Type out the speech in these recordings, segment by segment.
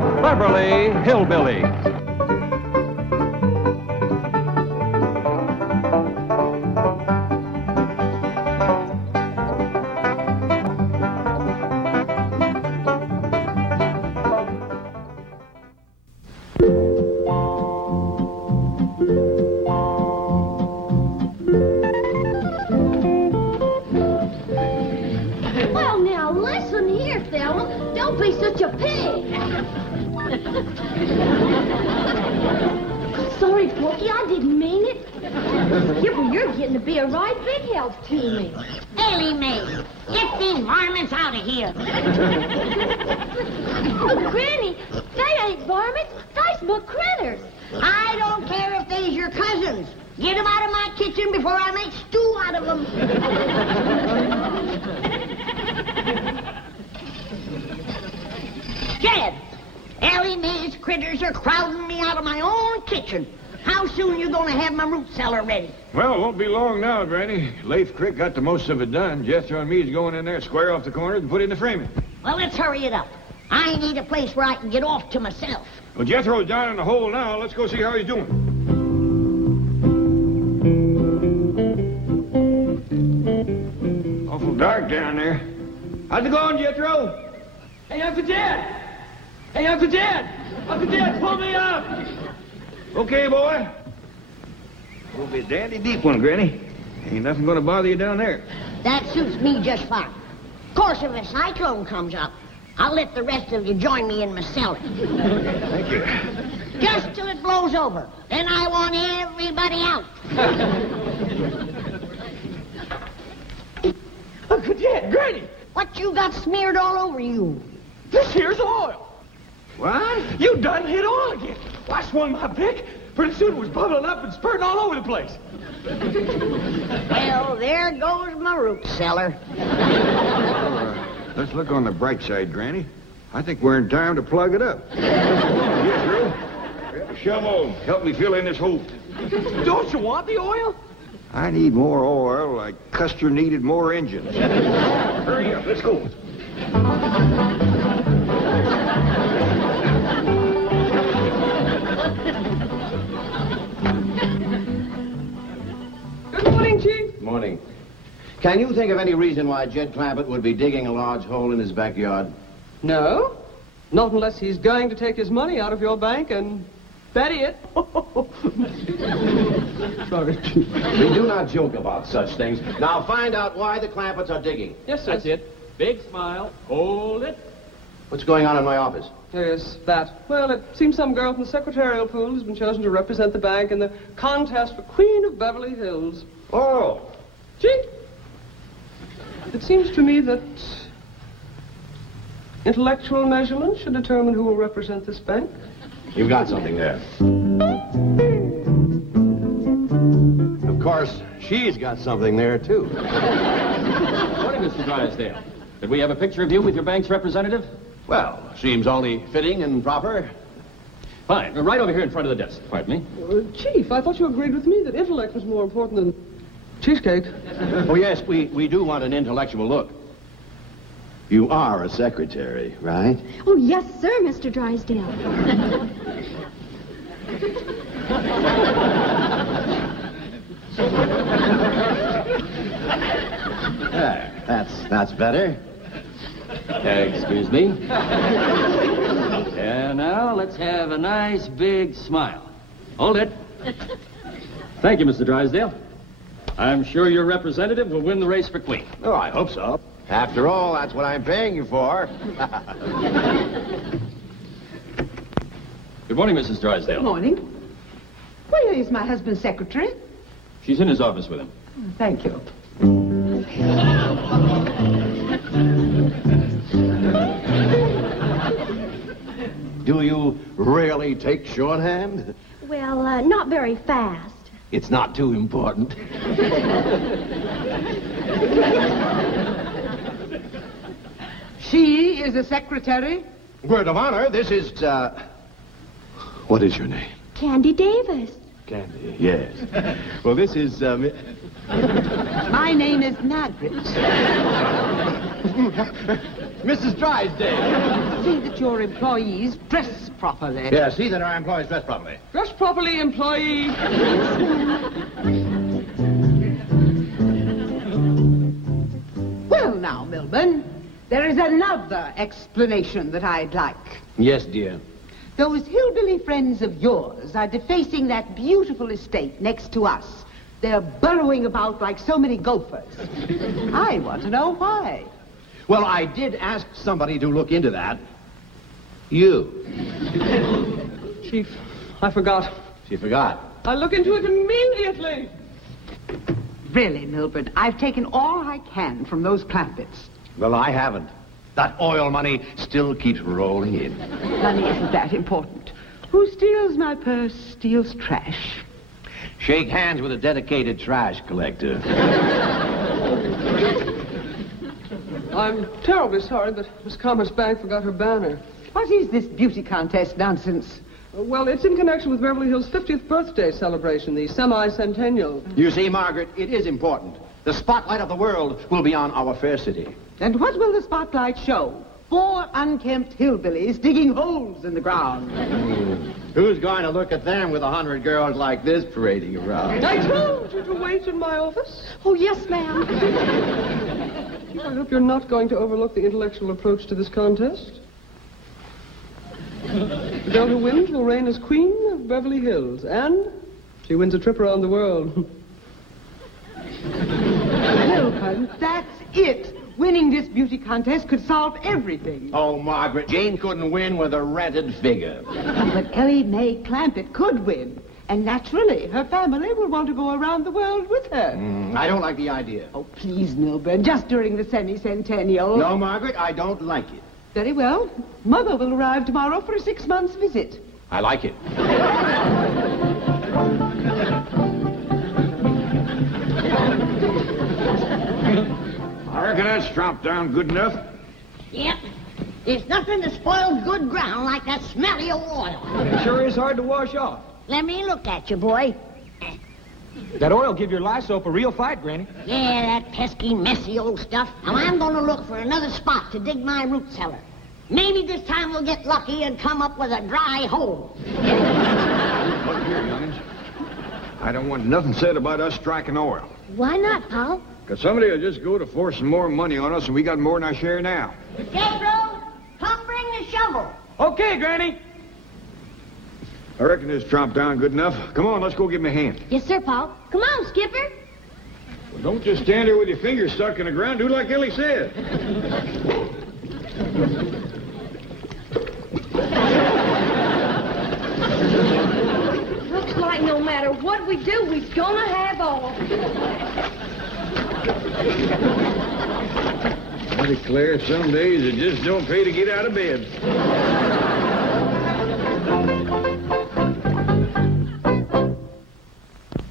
the Beverly Hillbillies. Well, now, listen here, fella. Don't be such a pig. Sorry, Porky, I didn't mean it. Skipper, you're getting to be a right big help to me. Elly May, get these varmints out of here. But, Granny, they ain't varmints. They's but critters. I don't care if they's your cousins. Get them out of my kitchen before I make stew out of them. Jed, Elly May's critters are crowding me out of my own kitchen. How soon you gonna have my root cellar ready? Well, it won't be long now, Granny. Leif Crick got the most of it done. Jethro and me's going in there, square off the corner, and put in the framing. Well, let's hurry it up. I need a place where I can get off to myself. Well, Jethro's down in the hole now. Let's go see how he's doing. Awful dark down there. How's it going, Jethro? Hey, Uncle Dad! Hey, Uncle Dad! Uncle Dad, pull me up! Okay, boy. We'll be a dandy deep one, Granny. Ain't nothing gonna bother you down there. That suits me just fine. Of course, if a cyclone comes up, I'll let the rest of you join me in my cellar. Thank you. Just till it blows over. Then I want everybody out. Uncle Dad, Granny! What you got smeared all over you? This here's oil! What? You done hit oil again. I swung my pick. Pretty soon it was bubbling up and spurting all over the place. Well, there goes my root cellar. Let's look on the bright side, Granny. I think we're in time to plug it up. Jethro, grab a shovel. Help me fill in this hole. Don't you want the oil? I need more oil like Custer needed more engines. Hurry up, let's go. Good morning, Chief. Morning. Can you think of any reason why Jed Clampett would be digging a large hole in his backyard? No, not unless he's going to take his money out of your bank and bury it. Sorry, Chief. We do not joke about such things. Now find out why the Clampetts are digging. Yes, sir. That's it. Big smile. Hold it. What's going on in my office? Yes, that. Well, it seems some girl from the secretarial pool has been chosen to represent the bank in the contest for Queen of Beverly Hills. Oh. Chief, it seems to me that intellectual measurement should determine who will represent this bank. You've got something there. Of course, she's got something there, too. Morning, Mr. Drysdale. Could we have a picture of you with your bank's representative? Well, seems only fitting and proper. Fine. Right over here in front of the desk. Pardon me. Chief, I thought you agreed with me that intellect was more important than cheesecake. Oh, yes, we do want an intellectual look. You are a secretary, right? Oh, yes, sir, Mr. Drysdale. There, that's better. Excuse me. And now let's have a nice big smile. Hold it. Thank you, Mr. Drysdale. I'm sure your representative will win the race for Queen. Oh, I hope so. After all, that's what I'm paying you for. Good morning, Mrs. Drysdale. Morning. Where is my husband's secretary? She's in his office with him. Thank you. Do you really take shorthand? Well, not very fast. It's not too important. She is a secretary? Word of honor, this is, what is your name? Candy Davis. Candy, yes. Well, this is, My name is Margaret. Mrs. Drysdale. See that your employees dress properly. Yeah, see that our employees dress properly. Dress properly, employee. Well, now, Milburn, there is another explanation that I'd like. Yes, dear. Those hillbilly friends of yours are defacing that beautiful estate next to us. They're burrowing about like so many gophers. I want to know why. Well, I did ask somebody to look into that. You. Chief, I forgot. She forgot. I'll look into it immediately. Really, Milburn, I've taken all I can from those Clampetts. Well, I haven't. That oil money still keeps rolling in. Money isn't that important. Who steals my purse steals trash. Shake hands with a dedicated trash collector. I'm terribly sorry, but Miss Commerce Bank forgot her banner. What is this beauty contest nonsense? Well, it's in connection with Beverly Hills' 50th birthday celebration, the semi-centennial. You see, Margaret, it is important. The spotlight of the world will be on our fair city. And what will the spotlight show? 4 unkempt hillbillies digging holes in the ground. Who's going to look at them with 100 girls like this parading around? I told you to wait in my office. Oh, yes, ma'am. I hope you're not going to overlook the intellectual approach to this contest. The girl who wins will reign as Queen of Beverly Hills, and she wins a trip around the world. Milburn, that's it. Winning this beauty contest could solve everything. Oh, Margaret, Jane couldn't win with a rented figure. But Elly May Clampett could win. And naturally, her family will want to go around the world with her. I don't like the idea. Oh, please, Milburn, just during the semi-centennial. No, Margaret, I don't like it. Very well. Mother will arrive tomorrow for a 6-month visit. I like it. I reckon that's chopped down good enough. Yep. There's nothing that spoils good ground like that smelly old oil. It sure is hard to wash off. Let me look at you, boy. That oil give your lye soap a real fight, Granny. Yeah, that pesky, messy old stuff. Now, I'm going to look for another spot to dig my root cellar. Maybe this time we'll get lucky and come up with a dry hole. Look here, youngins. I don't want nothing said about us striking oil. Why not, Paul? Because somebody will just go to forcing more money on us, and we got more than our share now. Jethro, come bring the shovel. Okay, Granny. I reckon this chopped down good enough. Come on, let's go give him a hand. Yes, sir, Paul. Come on, Skipper. Well, don't just stand there with your fingers stuck in the ground. Do like Elly said. Looks like no matter what we do, we're gonna have oil. I declare, some days it just don't pay to get out of bed.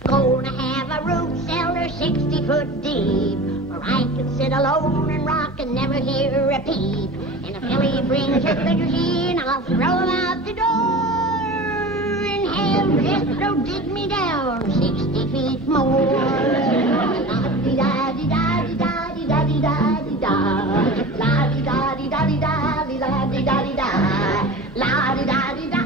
Gonna have a root cellar 60 foot deep, where I can sit alone and rock and never hear a peep. And if Elly brings her critters in, I'll throw them out the door and have Jethro dig me down 60 feet more. La-di-da-di-da-di-da-di-da-di-da-di-da. La-di-da-di-da-di-da-di-da-di-da-di-da. La-di-da-di-da.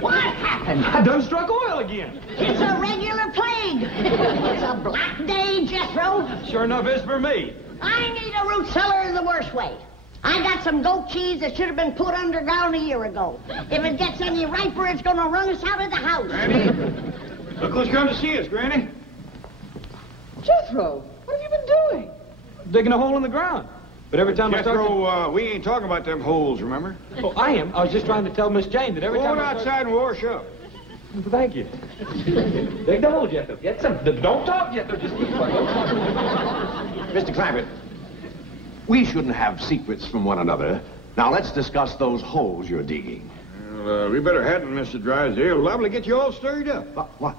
What happened? I done struck oil again. It's a regular plague. It's a black day, Jethro. Sure enough is for me. I need a root cellar the worst way. I got some goat cheese that should have been put underground a year ago. If it gets any riper, it's going to run us out of the house. Granny, look who's come to see us, Granny. Jethro, what have you been doing? Digging a hole in the ground. But every time I start Jethro, we ain't talking about them holes, remember? Oh, I am. I was just trying to tell Miss Jane that every Go time on outside and wash up. Thank you. Dig the hole, Jethro. Get some. Don't talk, Jethro. Just keep quiet. Don't talk. Mr. Clampett, we shouldn't have secrets from one another. Now, let's discuss those holes you're digging. Well, we better hadn't, Mr. Drysdale. Liable to get you all stirred up. What?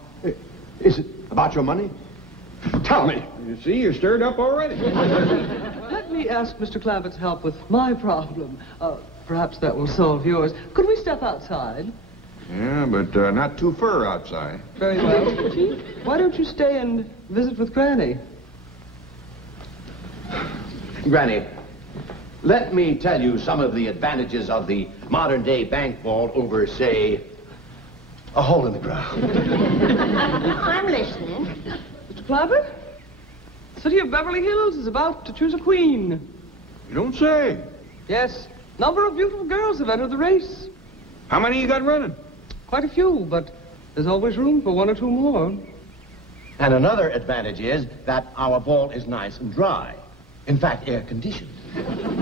Is it about your money? Tell me. You see, you're stirred up already. Let me ask Mr. Clampett's help with my problem. Perhaps that will solve yours. Could we step outside? Yeah, but not too far outside. Very well. Chief, why don't you stay and visit with Granny? Granny, Let me tell you some of the advantages of the modern-day bank vault over, say, a hole in the ground. I'm listening. Mr. Clappert, the city of Beverly Hills is about to choose a queen. You don't say. Yes, a number of beautiful girls have entered the race. How many you got running? Quite a few, but there's always room for one or two more. And another advantage is that our vault is nice and dry. In fact, air-conditioned.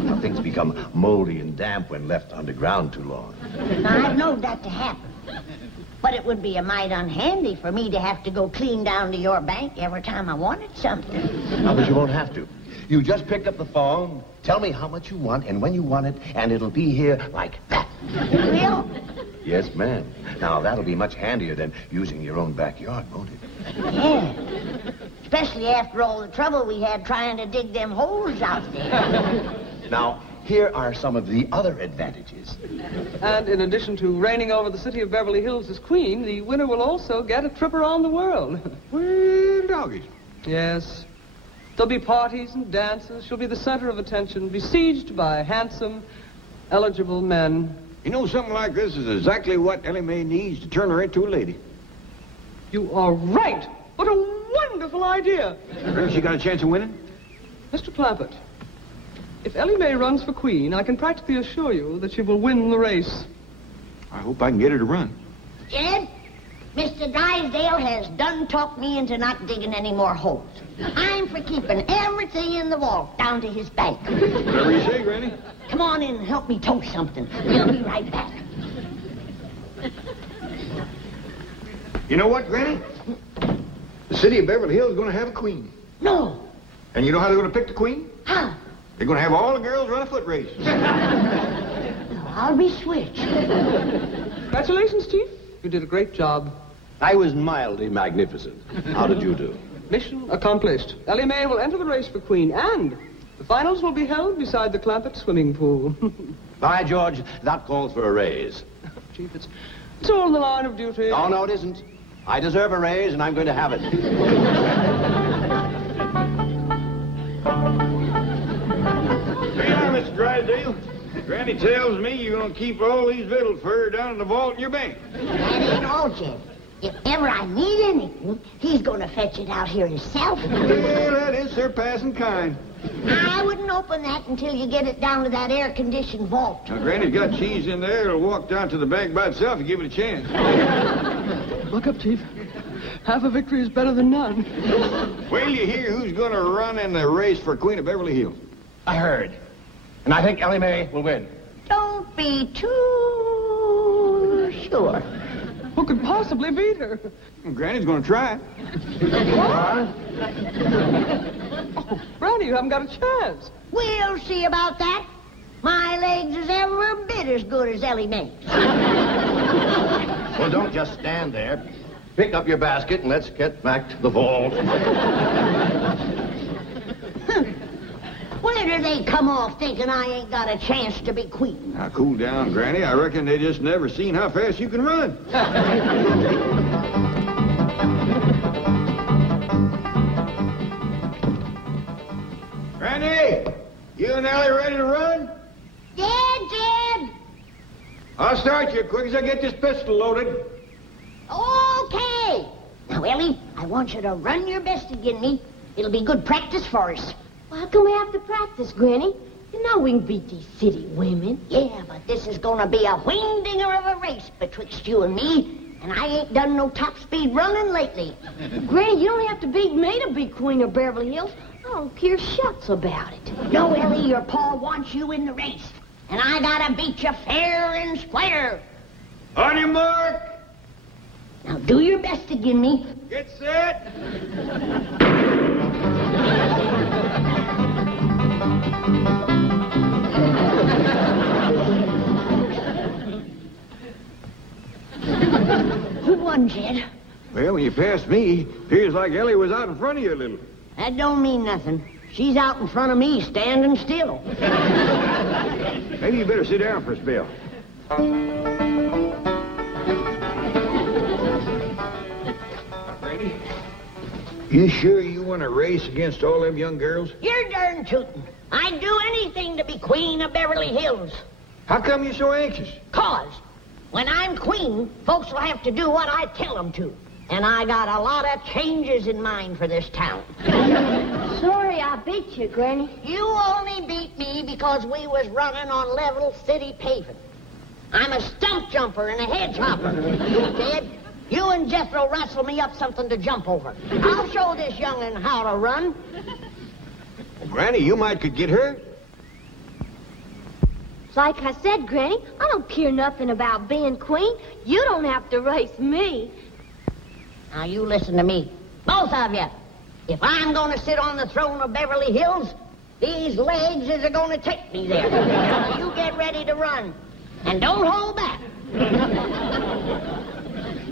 Now, things become moldy and damp when left underground too long. Now, I've known that to happen. But it would be a mite unhandy for me to have to go clean down to your bank every time I wanted something. No, but you won't have to. You just pick up the phone, tell me how much you want and when you want it, and it'll be here like that. Real? Yes, ma'am. Now, that'll be much handier than using your own backyard, won't it? Yeah. Especially after all the trouble we had trying to dig them holes out there. Now, here are some of the other advantages. And in addition to reigning over the city of Beverly Hills as queen, the winner will also get a trip around the world. Well, doggies. Yes. There'll be parties and dances. She'll be the center of attention, besieged by handsome, eligible men. You know, something like this is exactly what Elly May needs to turn her into a lady. You are right. What a wonderful idea. Well, she got a chance of winning? Mr. Clappert, if Elly May runs for queen, I can practically assure you that she will win the race. I hope I can get her to run. Jed, Mr. Drysdale has done talked me into not digging any more holes. I'm for keeping everything in the vault down to his bank. Whatever you say, Granny. Come on in and help me toast something. We'll be right back. You know what, Granny? The city of Beverly Hills is going to have a queen. No. And you know how they're going to pick the queen? How? They're going to have all the girls run a foot race. I'll be switched. Congratulations, Chief. You did a great job. I was mildly magnificent. How did you do? Mission accomplished. Elly May will enter the race for queen, and the finals will be held beside the Clappert swimming pool. By George, that calls for a raise. Chief, it's all in the line of duty. Oh, no, it isn't. I deserve a raise, and I'm going to have it. Hey, now, Mr. Drysdale. Granny tells me you're going to keep all these victuals for her down in the vault in your bank. That ain't all, Jed. If ever I need anything, he's going to fetch it out here himself. Well, that is surpassing kind. I wouldn't open that until you get it down to that air-conditioned vault. Now, Granny's got cheese in there. It'll walk down to the bank by itself if you give it a chance. Look up, Chief. Half a victory is better than none. Wait till you hear who's going to run in the race for Queen of Beverly Hills. I heard. And I think Elly May will win. Don't be too sure. Who could possibly beat her? Granny's going to try. Oh, Granny, you haven't got a chance. We'll see about that. My legs is every bit as good as Elly May's. Well, don't just stand there. Pick up your basket and let's get back to the vault. Where do they come off thinking I ain't got a chance to be queen? Now, cool down, Granny. I reckon they just never seen how fast you can run. Granny, you and Ellie ready to run? Jed! I'll start you quick as I get this pistol loaded. Okay. Now, Ellie, I want you to run your best again me. It'll be good practice for us. Well, how come we have to practice, Granny? You know we can beat these city women. Yeah, but this is gonna be a wing-dinger of a race betwixt you and me. And I ain't done no top-speed running lately. Granny, you don't have to beat me to be Queen of Beverly Hills. I don't care shucks about it. No, Ellie, your pa wants you in the race. And I gotta beat you fair and square. On your mark. Now, do your best again me. Get set. Who won, Jed? Well, when you passed me, appears like Ellie was out in front of you a little. That don't mean nothing. She's out in front of me, standing still. Maybe you better sit down for a spell. You sure you want to race against all them young girls? You're darn tootin'. I'd do anything to be Queen of Beverly Hills. How come you're so anxious? 'Cause when I'm queen, folks will have to do what I tell them to. And I got a lot of changes in mind for this town. Sorry I beat you, Granny. You only beat me because we was running on level city paving. I'm a stump jumper and a hedge hopper. You did. You and Jethro wrestle me up something to jump over. I'll show this young'un how to run. Granny, you might could get hurt. Like I said, Granny, I don't care nothing about being queen. You don't have to race me. Now, you listen to me. Both of you. If I'm going to sit on the throne of Beverly Hills, these legs is going to take me there. Now, you get ready to run. And don't hold back.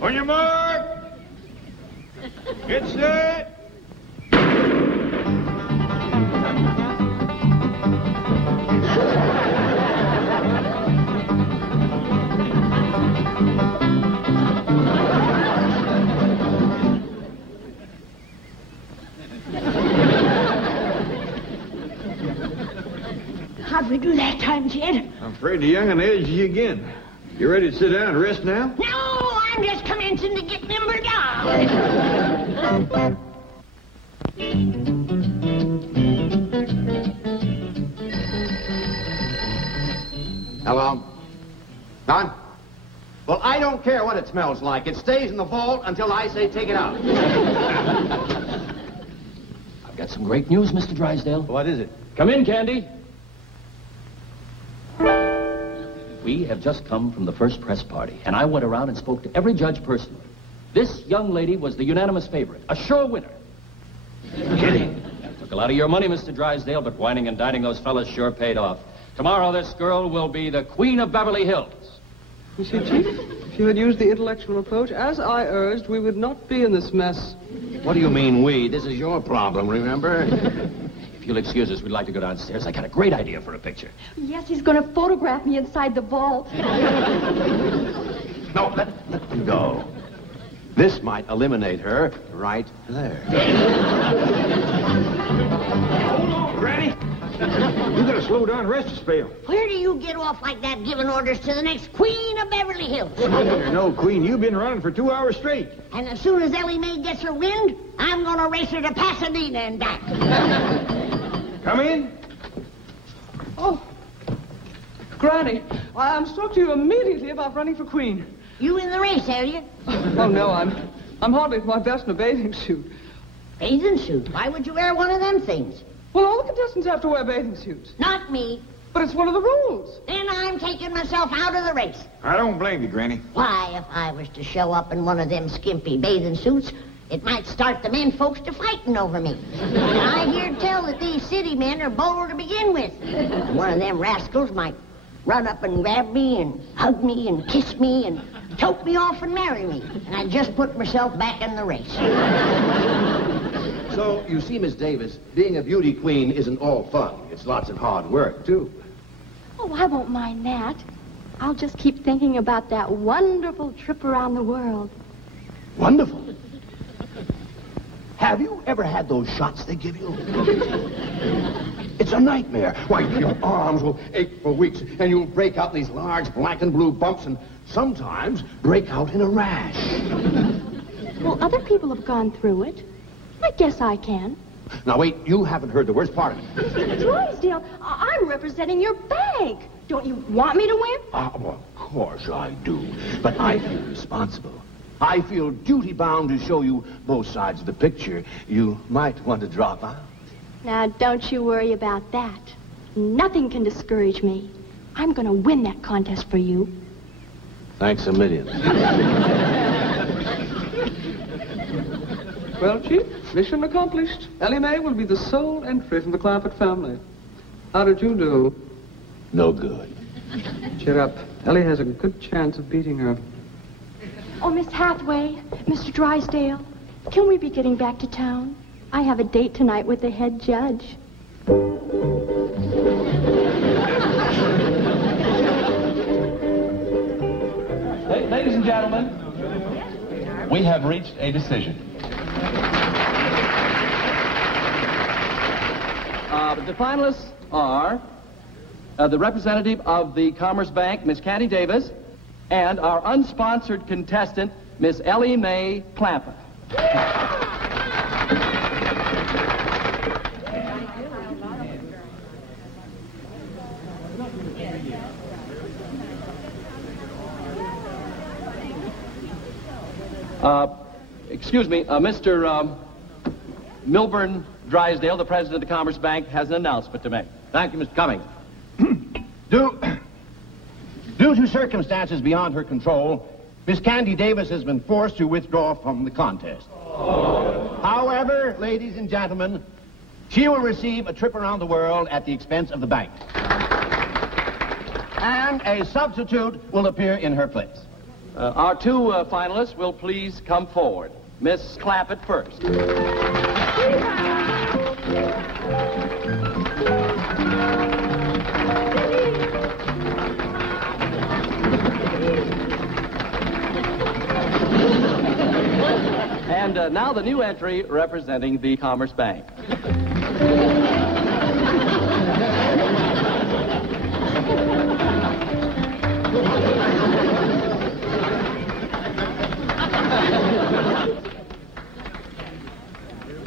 On your mark. Get set. How'd we do that time, Jed? I'm afraid the young'un edged you again. You ready to sit down and rest now? No, I'm just commencing to get nimbered down. Hello? Don? Well, I don't care what it smells like. It stays in the vault until I say take it out. I've got some great news, Mr. Drysdale. What is it? Come in, Candy. We have just come from the first press party, and I went around and spoke to every judge personally. This young lady was the unanimous favorite, a sure winner. Kidding. Took a lot of your money, Mr. Drysdale, but whining and dining those fellas sure paid off. Tomorrow, this girl will be the Queen of Beverly Hills. You see, Chief, if you had used the intellectual approach, as I urged, we would not be in this mess. What do you mean, we? This is your problem, remember? If you'll excuse us, we'd like to go downstairs. I got a great idea for a picture. Yes, he's going to photograph me inside the vault. No, let them go. This might eliminate her right there. Hold on, Granny. You gotta slow down and rest a spell. Where do you get off like that giving orders to the next Queen of Beverly Hills? No, Queen, you've been running for 2 hours straight. And as soon as Elly May gets her wind, I'm going to race her to Pasadena and back. Come in. Oh, Granny, I'm struck to you immediately about running for queen. You in the race, are you? Oh, no, I'm hardly at my best in a bathing suit. Bathing suit? Why would you wear one of them things? Well, all the contestants have to wear bathing suits. Not me. But it's one of the rules. Then I'm taking myself out of the race. I don't blame you, Granny. Why, if I was to show up in one of them skimpy bathing suits, it might start the men folks to fighting over me. And I hear tell that these city men are bold to begin with. One of them rascals might run up and grab me and hug me and kiss me and tote me off and marry me. And I just put myself back in the race. So, you see, Miss Davis, being a beauty queen isn't all fun. It's lots of hard work, too. Oh, I won't mind that. I'll just keep thinking about that wonderful trip around the world. Wonderful. Have you ever had those shots they give you? It's a nightmare. Why, your arms will ache for weeks, and you'll break out these large black and blue bumps, and sometimes break out in a rash. Well, other people have gone through it. I guess I can. Now, wait, you haven't heard the worst part of it. Drysdale, I'm representing your bank. Don't you want me to win? Well, of course I do. But I feel responsible. I feel duty-bound to show you both sides of the picture. You might want to drop out. Now, don't you worry about that. Nothing can discourage me. I'm going to win that contest for you. Thanks a million. Well, Chief, mission accomplished. Elly May will be the sole entry from the Clampett family. How did you do? No good. Cheer up. Elly has a good chance of beating her. Oh, Miss Hathaway, Mr. Drysdale, can we be getting back to town? I have a date tonight with the head judge. Ladies and gentlemen, we have reached a decision. The finalists are the representative of the Commerce Bank, Miss Candy Davis, and our unsponsored contestant, Miss Elly May Clampett. Excuse me, Mr. Milburn Drysdale, the president of the Commerce Bank, has an announcement to make. Thank you, Mr. Cummings. Due to circumstances beyond her control, Miss Candy Davis has been forced to withdraw from the contest. However, ladies and gentlemen, she will receive a trip around the world at the expense of the bank. And a substitute will appear in her place. Our two finalists will please come forward. Miss Clampett first. And now the new entry representing the Commerce Bank.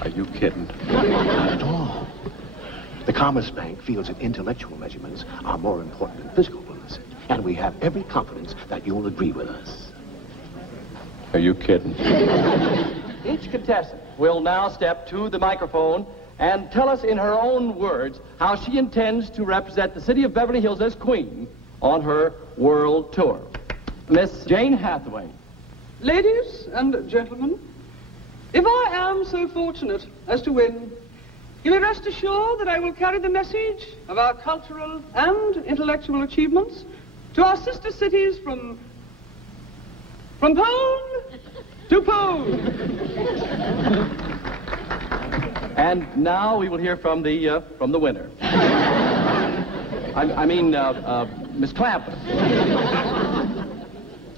Are you kidding? Not at all. The Commerce Bank feels that intellectual measurements are more important than physical ones. And we have every confidence that you'll agree with us. Are you kidding? Each contestant will now step to the microphone and tell us in her own words how she intends to represent the city of Beverly Hills as queen on her world tour. Miss Jane Hathaway. Ladies and gentlemen, if I am so fortunate as to win, you may rest assured that I will carry the message of our cultural and intellectual achievements to our sister cities from pole to pole. And now we will hear from the winner. Miss Clampett.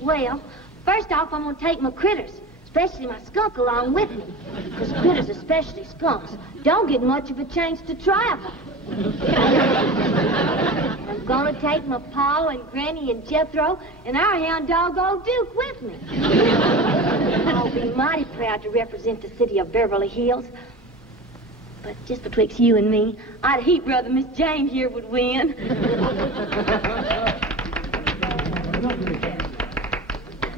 Well, first off, I'm going to take my critters, especially my skunk, along with me. Because critters, especially skunks, don't get much of a chance to travel. I'm going to take my Pa and Granny and Jethro and our hound dog, Old Duke, with me. I'll be mighty proud to represent the city of Beverly Hills. But just betwixt you and me, I'd heap rather Miss Jane here would win.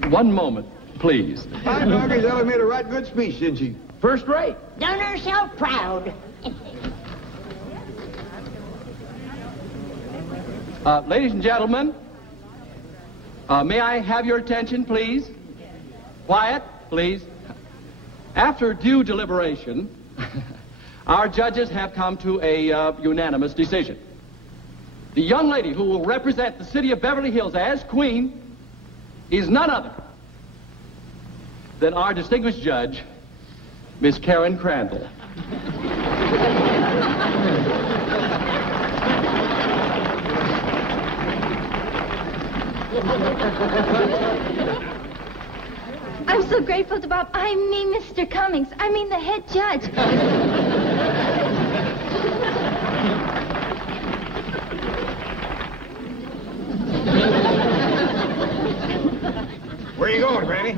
One moment, please. My doggy's Elly made a right good speech, didn't she? First rate. Done herself proud. Ladies and gentlemen, may I have your attention, please? Quiet, please. After due deliberation, our judges have come to a unanimous decision. The young lady who will represent the city of Beverly Hills as queen is none other than our distinguished judge, Miss Karen Crandall. I'm so grateful to Bob. I mean, Mr. Cummings. I mean, the head judge. Where are you going, Granny?